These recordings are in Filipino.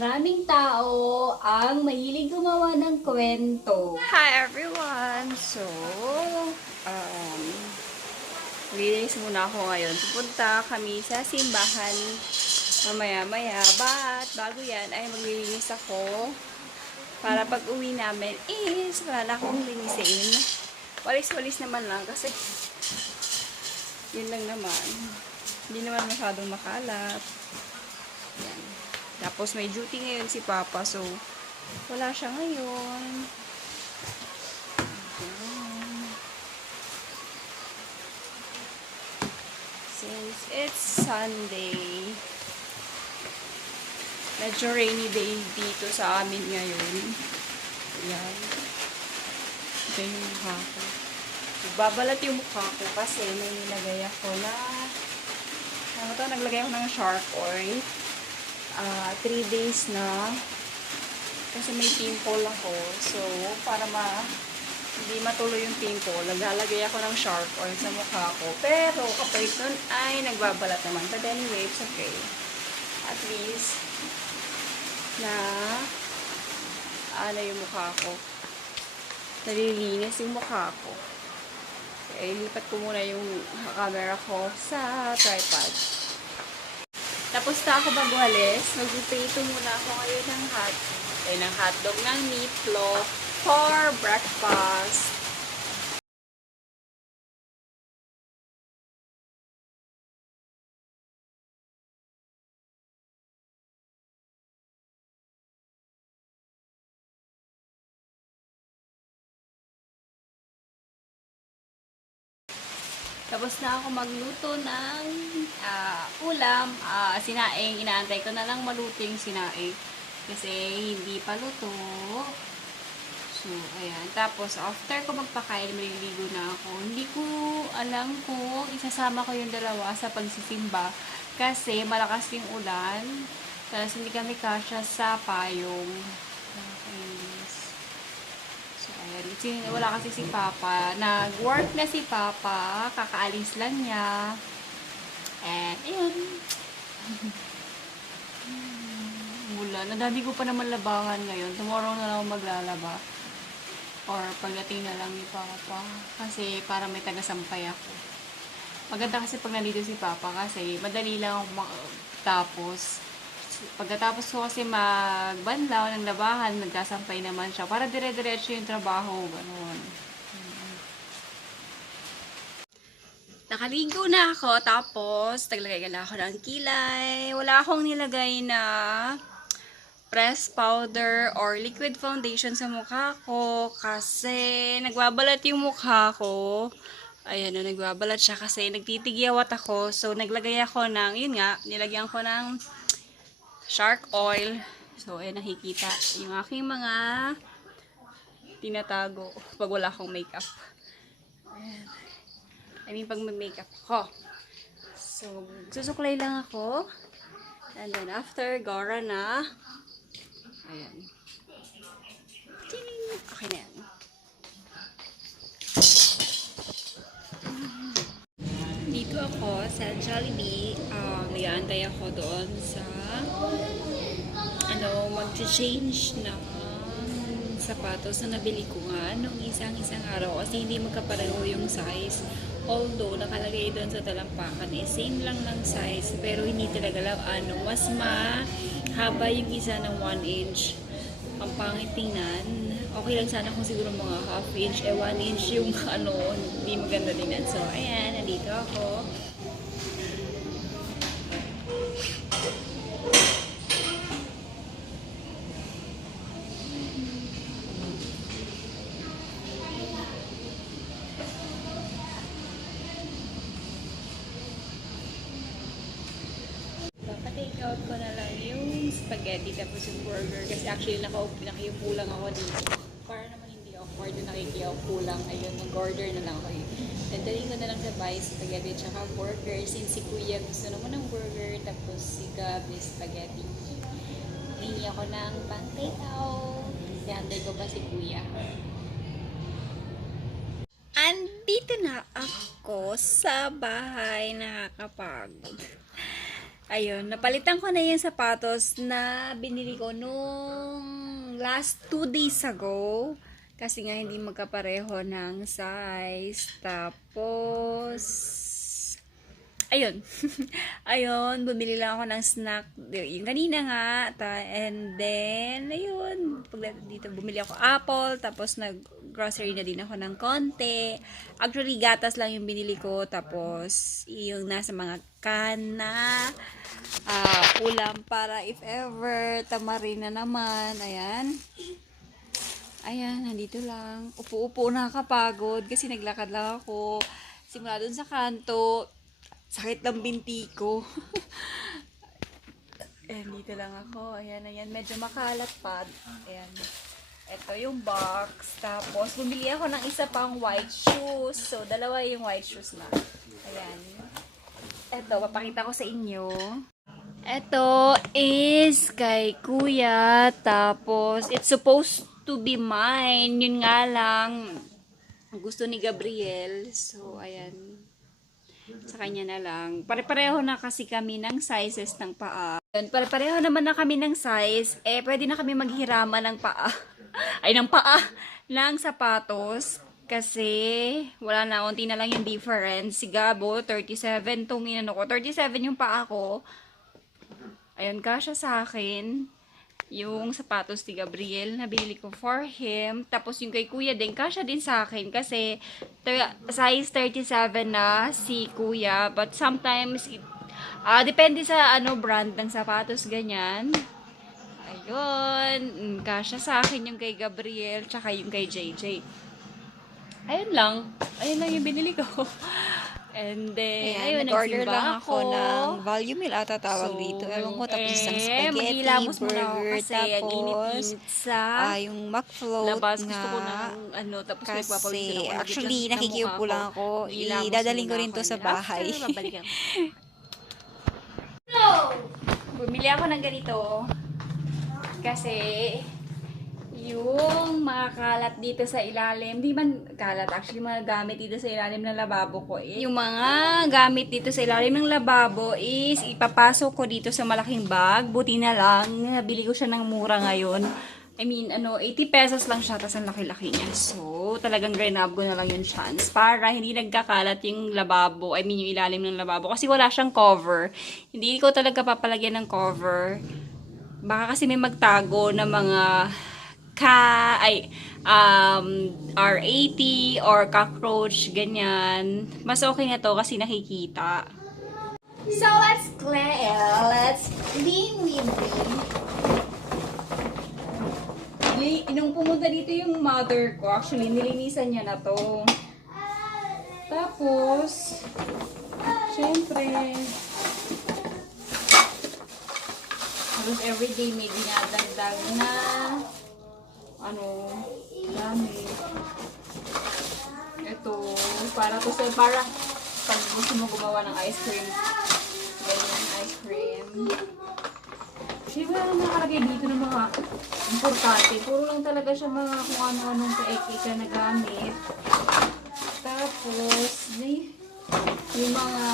Maraming tao ang mahilig gumawa ng kwento. Hi everyone! So, um, linis muna ako ngayon. Pupunta kami sa simbahan mamaya-maya. But, bago yan ay maglilinis ako para pag uwi namin is wala na akong linisin. Walis-walis naman lang kasi yun lang naman. Hindi naman masyadong makalat. Yan. Tapos may duty ngayon si Papa, so wala siya ngayon. Since it's Sunday, medyo rainy day dito sa amin ngayon. Ayan. Ito yung mukha ko. Babalat yung mukha ko kasi may nilagay ako na naglagay ako ng shark oil. 3 days na kasi may pimple ako. So, para hindi matuloy yung pimple, naglalagay ako ng shark oil sa mukha ko. Pero, kapag nun ay nagbabalat naman. But anyway, it's okay. At least, na yung mukha ko. Nalilinis yung mukha ko. Kaya, ilipat ko muna yung camera ko sa tripod. Tapos na ako bago alis. Mag-prito muna ako ngayon ng hotdog ng meatloaf for breakfast. Tapos na ako magluto ng ulam. Sinaing, inaantay ko na lang maluto yung sinaing. Kasi hindi pa luto. So, ayan. Tapos, after ko magpakain, maliligo na ako. Hindi ko alam kung isasama ko yung dalawa sa pagsisimba. Kasi malakas yung ulan. Tapos, hindi kami kasya sa payong. Wala kasi si Papa. Nag-work na si Papa. Kakaalis lang niya. And, ayun. Wala. Nadami ko pa naman labangan ngayon. Tomorrow na lang ako maglalaba. Or pagdating na lang ni Papa. Kasi para may taga-sampay ako. Maganda kasi pag nandito si Papa kasi madali lang ako tapos. Pagkatapos ko kasi magbanlaw ng labahan, nagkasampay naman siya. Para dire-diretso yung trabaho. Ganun. Nakaligo na ako. Tapos, naglagay na ako ng kilay. Wala akong nilagay na pressed powder or liquid foundation sa mukha ko. Kasi, nagbabalat yung mukha ko. Ayan o, nagbabalat siya kasi nagtitigyawat ako. So, naglagay ako ng, yun nga, nilagyan ko ng shark oil. So, ayan nakikita yung aking mga tinatago pag wala akong makeup. Ayan. I mean, pag may makeup ako. So, susuklay lang ako. And then, after, gora na. Ayan. Okay na yan. Dito ako sa Jollibee. Nag-aantay ako doon sa mag-change ng sapatos na nabili ko nga nung isang araw kasi hindi magkapareho yung size. Although, nakalagay doon sa talampakan same lang ng size pero hindi talaga lang mas mahaba yung isa ng 1 inch. Ang pangit tingnan. Okay lang sana kung siguro mga half inch 1 inch yung hindi maganda tingnan. So, ayan, nandito ako. Take out ko na lang yung spaghetti tapos yung burger kasi actually nakiyupo lang ako dito para naman hindi awkward yung nakikiyupo lang. Ayun, mag-order na lang ako. Dadalhin ko na lang sa buy spaghetti tsaka burger since si Kuya gusto naman ng burger tapos si Gab is spaghetti. Hindi ako ng pang-take out. Hintay ko pa si Kuya. Andito na ako sa bahay. Nakakapagod. Ayun, napalitan ko na yung sapatos na binili ko nung last 2 days ago. Kasi nga hindi magkapareho ng size. Tapos, ayun. Ayun, bumili lang ako ng snack. Yung kanina nga. And then, ayun. Pagdating dito, bumili ako apple. Tapos, nag-grocery na din ako ng konti. Actually, gatas lang yung binili ko. Tapos, yung nasa mga kana. Ulam para if ever. Tamarin na naman. Ayan. Ayan, nandito lang. Upo-upo, nakakapagod kasi naglakad lang ako. Simula dun sa kanto, sakit ng binti ko. Ayan, dito lang ako. Ayan, ayan. Medyo makalat pa. Ayan. Ito yung box. Tapos, bumili ako ng isa pang white shoes. So, dalawa yung white shoes na. Ayan. Ito, papakita ko sa inyo. Ito is kay Kuya. Tapos, it's supposed to be mine. Yun nga lang, gusto ni Gabriel. So, ayan. Sa kanya na lang. Pare-pareho na kasi kami ng sizes ng paa. Pare-pareho naman na kami ng size. Pwede na kami maghirama ng paa. Ay, ng paa. Ng sapatos. Kasi, wala na. Unti na lang yung difference. Si Gabo, 37 tong inano ko. 37 yung paa ko. Ayun, kasya sa akin. Yung sapatos ni Gabriel na binili ko for him. Tapos yung kay Kuya din, kasya din sa akin kasi size 37 na si Kuya. But sometimes, depende sa brand ng sapatos, ganyan. Ayun, kasya sa akin yung kay Gabriel, tsaka yung kay JJ. Ayun lang yung binili ko. And then, ayun, nag-order nagsimba lang ako ng ako. value meal ata tawag dito. Ewan ko, tapos isang spaghetti, maghihilamos muna ako burger, kasi ang init tapos pizza. yung McFloat Labas, nga. gusto ko ng tapos Kasi, nagpapawisan ako. actually, nakikiupo lang ako. Idadaling ko rin to sa bahay. Babalikan ko. Bumili ako ng ganito. Kasi, yung mga kalat dito sa ilalim, di man kalat, actually mga gamit dito sa ilalim ng lababo ko yung mga gamit dito sa ilalim ng lababo is ipapasok ko dito sa malaking bag. Buti na lang, nabili ko siya ng mura ngayon. I mean, 80 pesos lang siya, tas ang laki-laki niya. So, talagang grab ko na lang yung chance para hindi nagkakalat yung lababo, I mean yung ilalim ng lababo, kasi wala siyang cover. Hindi ko talaga papalagyan ng cover. Baka kasi may magtago na mga R80 or cockroach, ganyan. Mas okay na to kasi nakikita. So, let's clean with Nung pumunta dito yung mother ko, actually, nilinisan niya na to. Tapos, syempre, halos everyday may dinadagdag na gamit. Ito, para pag gusto mo gumawa ng ice cream. Ganyan, ice cream. Siyempre, wala nang nakalagay dito ng mga importante. Puro lang talaga siya mga kung ano-anong ka-eka na gamit. Tapos, yung mga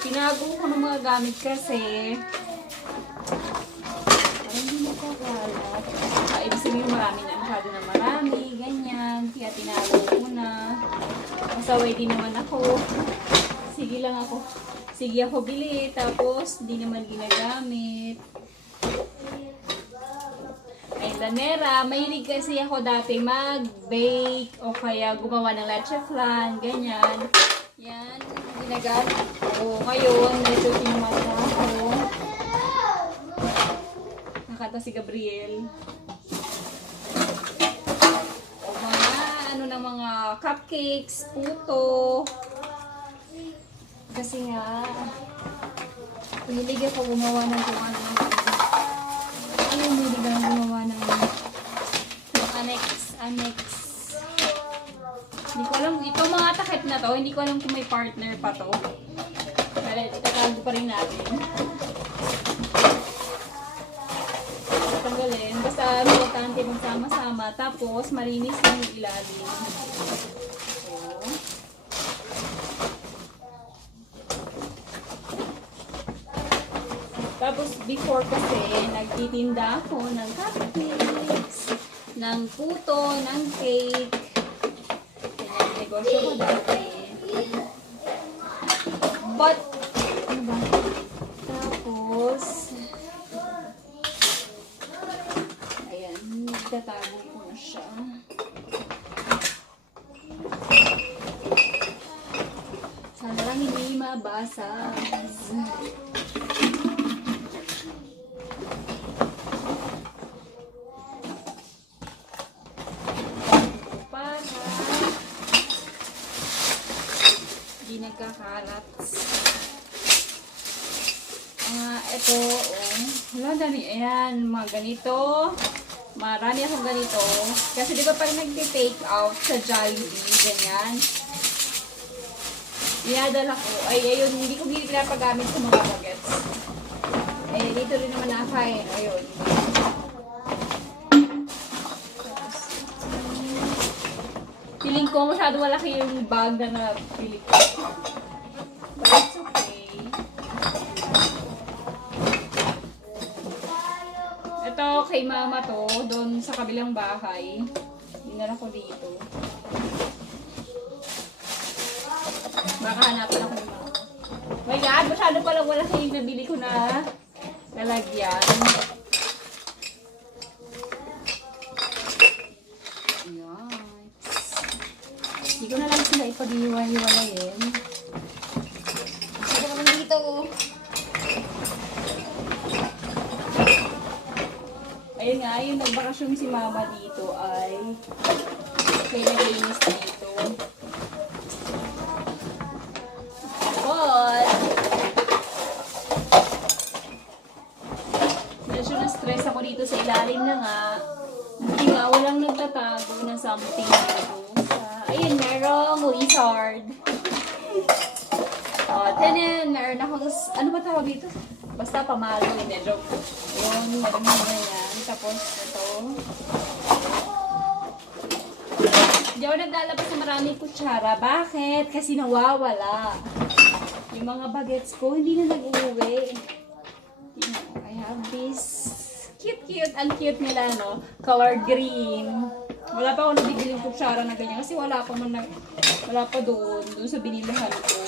tinago ko ng mga gamit kasi parang hindi nakakalat. Ibig sabihin marami na, masyado na marami, ganyan. Kaya tinago ko na. Masaway din naman ako. Sige ako bili, tapos di naman ginagamit. Ay, lanera, mahilig kasi ako dati mag-bake o kaya gumawa ng leche flan, ganyan. Yan, ginagamit ko. Ngayon, medyo tinuman na ako. Nakata si Gabriel. O mga cupcakes, puto. Kasi nga, pinilig ako gumawa ng kung ano. Ano yung pinilig ako gumawa ng annex. Hindi ko alam, ito mga takip na to, hindi ko alam kung may partner pa to. Kaya itatago pa rin natin. Tanggalin. Basta importante magsama-sama. Tapos, malinis lang yung ilalim. So, before kasi, nagtitinda ako ng cupcakes, ng puto, ng cake. Yan ang negosyo ko dati. But, ano ba? Tapos, ayan, nagtatago ko na siya. Sana lang hindi mabasag. Para hindi nagkakalat. Ito, oh. Wala, dami. Ayan, mga ganito. Marami akong ganito. Kasi di ba pag nag-take out sa Jollibee, ganyan. Dinadala ko. Ay, ayun, hindi ko pinapagamit sa mga bagets. Eh, dito rin naman nakain. Ayun. Feeling ko masyado malaki yung bag na napili ko. But it's okay. Ito kay mama to, doon sa kabilang bahay. Dinala ko dito. Baka hanapan ako ng mga. My God, masyado palang malaki yung nabili ko na lalagyan. Ayan. Hindi ko na lang sila ipag-iwan-iwalayin. Masyado naman dito. Ayun nga, yung nagbakasyon si mama dito ay may naglinis dito. But, medyo na-stress ako dito sa ilalim na nga. Hindi nga, walang nagtatago na something dito. Ayun, merong wizard. Tanan, meron ako, ano ba tawag dito? Basta pamalo, hindi, joke. Ayun, meron mo na yan. Tapos, ito. Hindi ako naglalabas ng maraming kutsara. Bakit? Kasi nawawala. Yung mga bagets ko, hindi na nag-uwi. I have this cute. Ang cute nila, no? Color green. Wala pa ako nabibiling kutsara na ganyan. Kasi wala pa doon sa binilihan ko.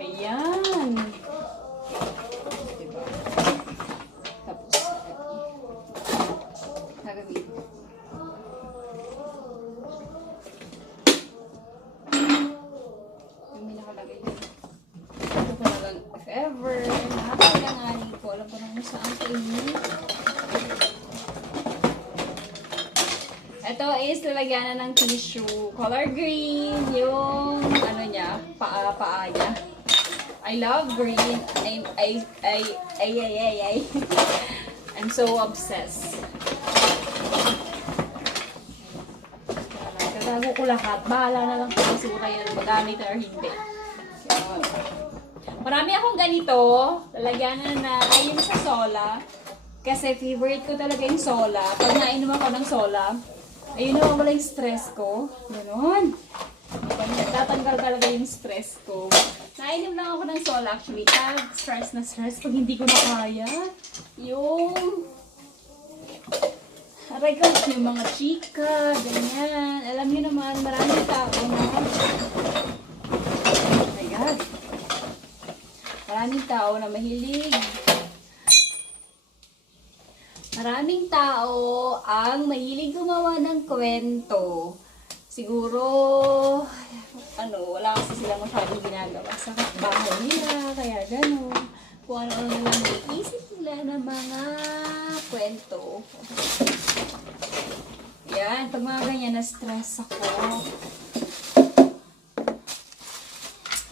Ayan. Diba? Tapos, gagawin ko. Yung nakalagay ko. Ito ko na lang, if ever, nakakailanganin ko. Alam ko naman saan ko ini. Ito is lalagyan na ng tissue. Color green. Yung, ano niya, paa niya. I love green. I'm so obsessed. Tatago ko lahat. Bahala na lang kung siguro kayo magamit or hindi. Yan. Marami akong ganito. Lalagyan na ayun sa sola. Kasi favorite ko talaga yung sola. Pag nainom ako ng sola, ayun naman wala yung stress ko. Ganon. Tatanggal talaga yung stress ko. Nainom lang ako ng sola actually. Stress na stress pag hindi ko na kaya. Yung aray ko, yung mga chika, ganyan. Alam niyo naman, maraming tao na. Oh my God. Maraming tao na mahilig. Maraming tao ang mahilig gumawa ng kwento. Siguro, wala kasi sila masyadong ginagawa sa bahay nila, kaya gano'n. Kung ano-ano lang naisip nila ng mga kwento. Yan, pag mga ganyan, na-stress ako.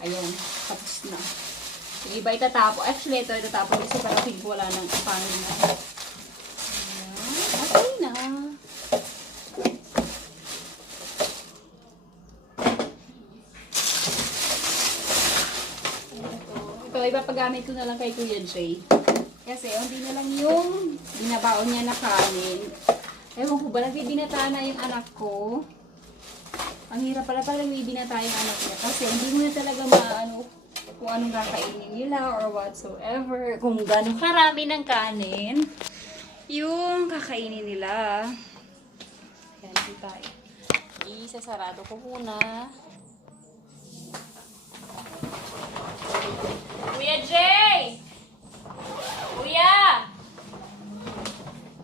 Ayan, tapos na. Yung iba itatapo. Actually, ito itatapo kasi parang wala nang pangin na. Ayan, okay na. Ito, ipapagamit ko na lang kay Kuya Jay. Kasi, hindi na lang yung binabaon niya na kanin. Ewan ko ba, nagbibinata na yung anak ko. Ang hirap pala pala may binatay ng anak niya kasi hindi mo na talaga maano kung anong kakainin nila or whatsoever. Kung gano'ng karami ng kanin yung kakainin nila. Yan, di tayo. Isasarado ko muna. Kuya Jay! Kuya!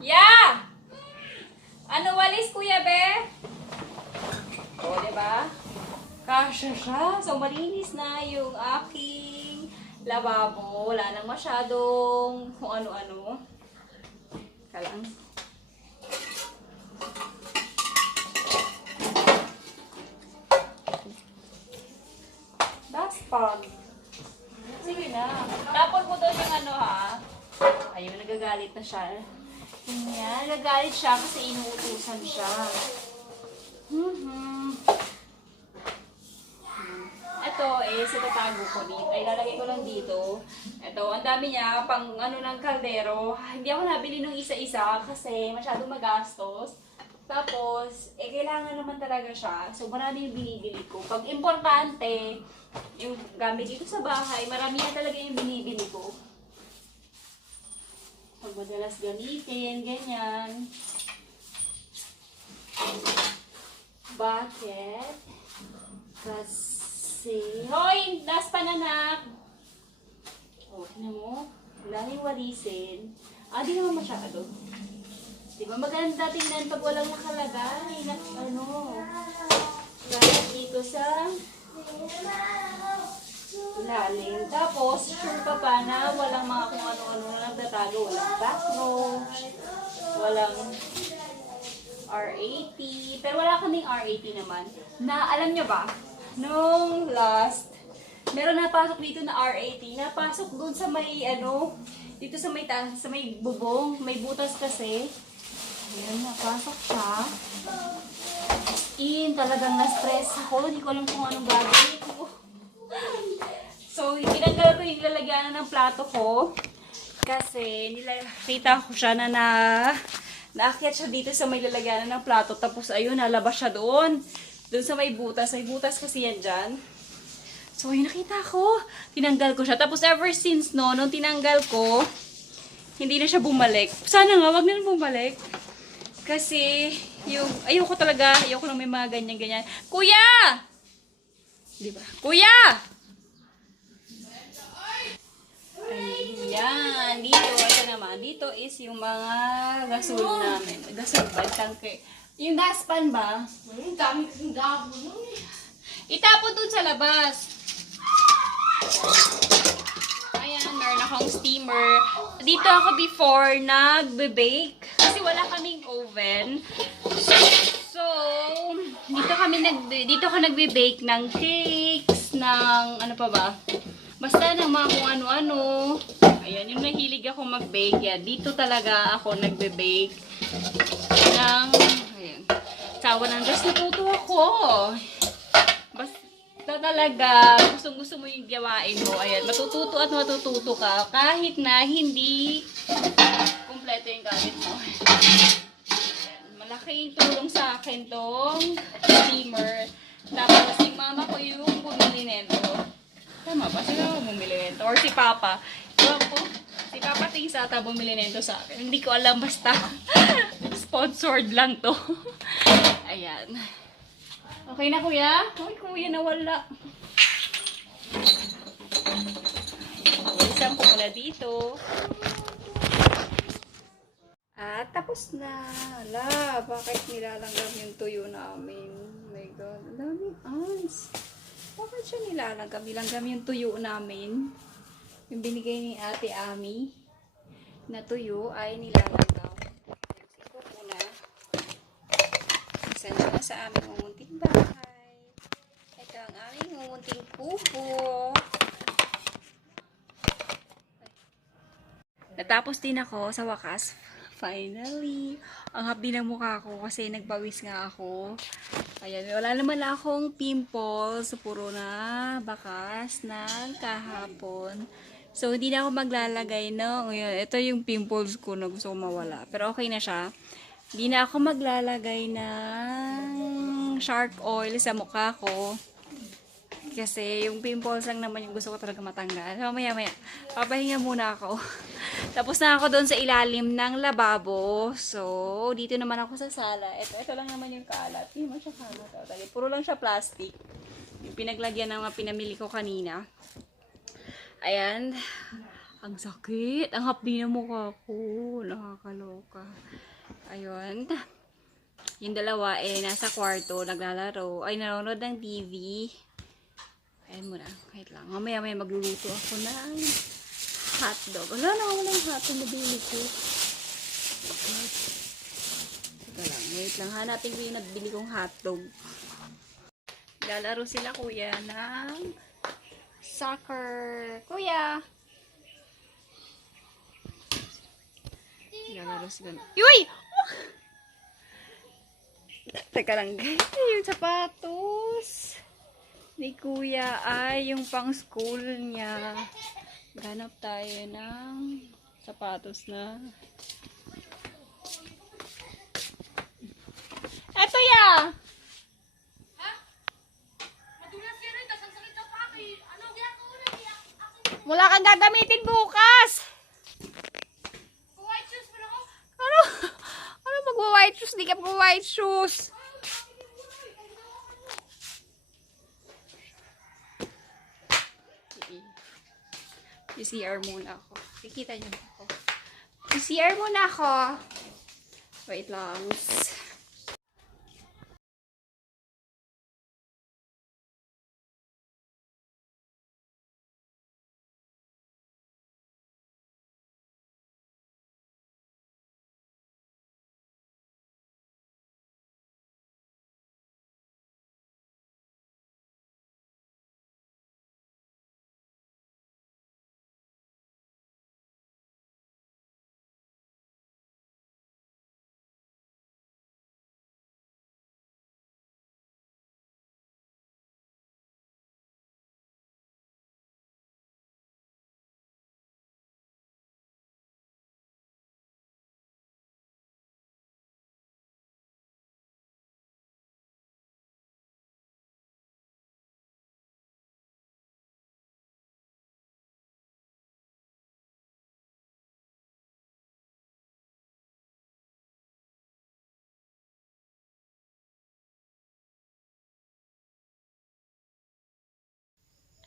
Ya! Ano walis, Kuya Be? O, diba? Kasha siya. So, malinis na yung aking lababo. Wala nang masyadong kung ano-ano. Kalang. Dustpan. Sige na. Tapon mo doon yung ano ha. Ayun, nagagalit na siya. Yan, nagagalit siya kasi inuutusan siya. Ito is itatago ko dito. Ay, lalagay ko lang dito. Ito, ang dami niya, pang ano ng kaldero. Hindi ako nabili ng isa-isa kasi masyadong magastos. Tapos, kailangan naman talaga siya. So, marami yung binibili ko. Pag importante, yung gamit dito sa bahay, marami na talaga yung binibili ko. Pag madalas gamitin, ganyan. Bucket. Kasi, hoy! Daspan anak! O, tignan mo. Wala yung walisin. Di naman masyado. Diba maganda tingnan pag walang nakalagay na ano. Lahat dito sa ilalim. Tapos, sure ka pa na walang mga kung ano-ano na nagtatago. Walang bathroom. Walang R80. Pero wala kaming R80 naman. Na, alam nyo ba, nung last, meron napasok dito na R80. Napasok dun sa may, ano, dito sa may bubong. May butas kasi. Ayan, napasok siya. Talagang na-stress ako. Hindi ko alam kung anong gagawin ko. So, tinanggal ko yung lalagyanan ng plato ko. Kasi, kita ko siya na naakyat siya dito sa may lalagyanan ng plato. Tapos, ayun, nalabas siya doon. Doon sa may butas. May butas kasi yan dyan. So, ayun, nakita ko. Tinanggal ko siya. Tapos, ever since, no, nung tinanggal ko, hindi na siya bumalik. Sana nga, wag na lang bumalik. Kasi, ayoko na may mga ganyan-ganyan. Kuya! Diba? Kuya! Ayan, ito naman. Dito is yung mga gasol namin. Gasol ba? Tangke. Yung daspan ba? Dami kong gabo. Itapon dun sa labas. Ayan, meron akong steamer. Dito ako before nagbe-bake. Kasi wala kaming oven. So, dito ako nagbe-bake ng cakes, ng ano pa ba? Basta ng mga kung ano-ano. Ayan, yung nahilig ako mag-bake. Yan, dito talaga ako nagbe-bake ng, ayan. Sawa ng Diyos, natuto ako. Basta talaga, gusto mo yung gawain mo. Ayan, matututo at matututo ka kahit na hindi kumpleto yung gamit mo. Ayan, malaking tulong sa akin tong steamer. Tapos, yung mama ko yung bumili nito. Tama ba? Sino ako bumili nito? Or si Papa. Ewan ko. Si Papa Tings ata bumili nito sa akin. Hindi ko alam, basta sponsored lang to. Ayan. Okay na, kuya? Uy, kuya, nawala. Isang ko muna dito. At tapos na. Ala, bakit nilalanggam yung tuyo namin? Oh my God. Ang daming ants. Bakit siya nilalanggam yung tuyo namin? Yung binigay ni Ate Ami na tuyo ay nilalanggam. Ito po na. Isa na sa aming mumunting bahay. Ito ang aming mumunting pupo. Natapos din ako sa wakas. Finally. Ang hapdi ng mukha ko kasi nagpawis nga ako. Ayan, wala naman akong pimples. Puro na bakas ng kahapon. So, hindi na ako maglalagay ng, ito yung pimples ko na gusto ko mawala. Pero okay na siya. Hindi na ako maglalagay ng shark oil sa mukha ko. Kasi yung pimples lang naman yung gusto ko talaga matanggal. So, maya-maya, papahinga muna ako. Tapos na ako doon sa ilalim ng lababo. So, dito naman ako sa sala. Ito lang naman yung kalat. Hindi naman siya kalat. Puro lang siya plastic. Yung pinaglagyan ng mga pinamili ko kanina. Ayan. Ang sakit. Ang hapdi ng mukha ko. Nakakaloka. Ayun. Yung dalawa nasa kwarto, naglalaro. Ay, nanonood ng TV. Ayan muna. Wait lang. Mamaya may magluluto ako ng hotdog. Wala na ako ng hotdog na bili ko. Teka lang. Wait lang. Hanapin ko yung nabili kong hotdog. Lalaro sila kuya ng soccer. Kuya! Lalaro sila. Uy! Teka lang guys. Yung sapatos ni kuya ay yung pang school niya. Ganap tayo ng sapatos na. Eto ya! Wala kang gagamitin bukas! Ano? Ano mag-white shoes? Di ka mag-white shoes. PCR muna ako. Kikita niyo ako. PCR muna ako. Wait lang.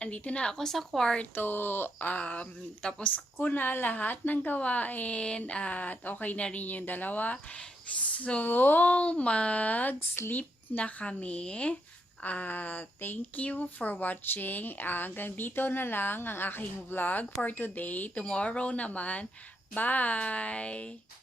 Andito na ako sa kwarto, tapos ko na lahat ng gawain at okay na rin yung dalawa. So, mag-sleep na kami. Thank you for watching. Hanggang dito na lang ang aking vlog for today. Tomorrow naman. Bye!